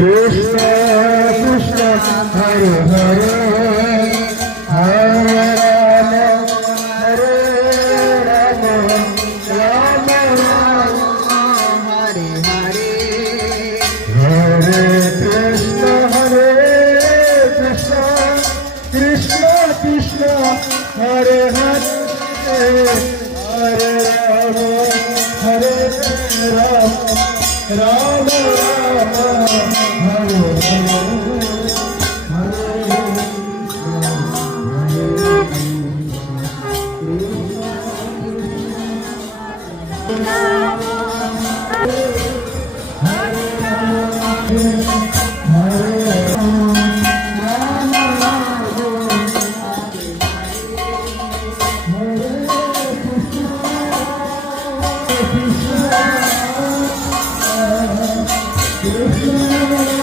Krishna Krishna Hare Hare Hare Rama Hare Rama Rama Rama Hare Hare Hare Krishna Krishna Krishna Hare Hare Hare Rama Hare Rama Rama Rama Hare Krishna